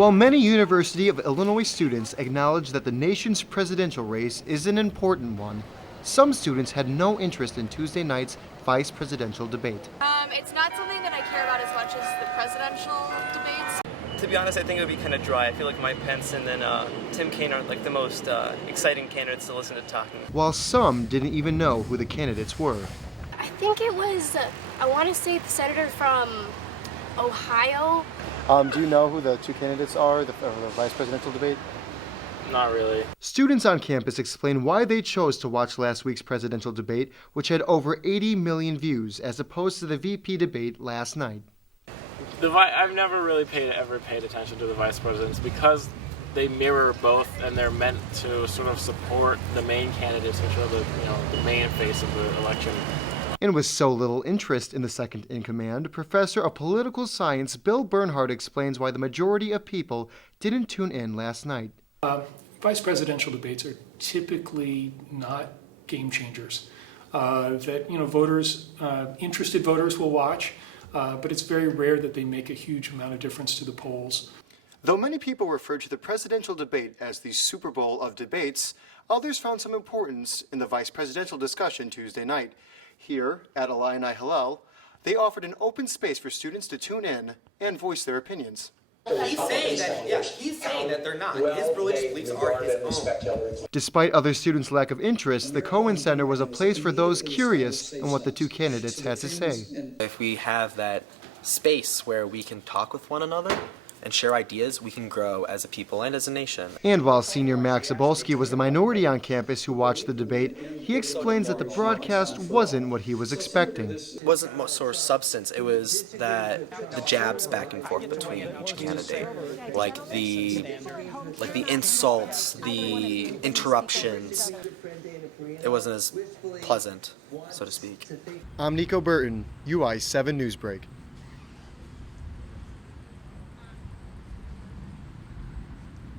While many University of Illinois students acknowledge that the nation's presidential race is an important one, some students had no interest in Tuesday night's vice presidential debate. It's not something that I care about as much as the presidential debates. To be honest, I think it would be kind of dry. I feel like Mike Pence and then Tim Kaine aren't like the most exciting candidates to listen to talking. While some didn't even know who the candidates were. I think it was, I want to say the senator from Ohio. Do you know who the two candidates are for the vice presidential debate? Not really. Students on campus explain why they chose to watch last week's presidential debate, which had over 80 million views, as opposed to the VP debate last night. I've never really ever paid attention to the vice presidents because they mirror both, and they're meant to sort of support the main candidates, which are the main face of the election. And with so little interest in the second in command, Professor of Political Science Bill Bernhardt explains why the majority of people didn't tune in last night. Vice presidential debates are typically not game changers. Voters, interested voters will watch, but it's very rare that they make a huge amount of difference to the polls. Though many people refer to the presidential debate as the Super Bowl of debates, others found some importance in the vice presidential discussion Tuesday night. Here, at Illini Hillel, they offered an open space for students to tune in and voice their opinions. He's saying that they're not. His religious beliefs are his own. Despite other students' lack of interest, the Cohen Center was a place for those curious in what the two candidates had to say. If we have that space where we can talk with one another and share ideas, we can grow as a people and as a nation. And while senior Max Zabolski was the minority on campus who watched the debate, he explains that the broadcast wasn't what he was expecting. It wasn't much sort of substance, it was the jabs back and forth between each candidate. Like the insults, the interruptions. It wasn't as pleasant, so to speak. I'm NIKO Burton, UI7 Newsbreak.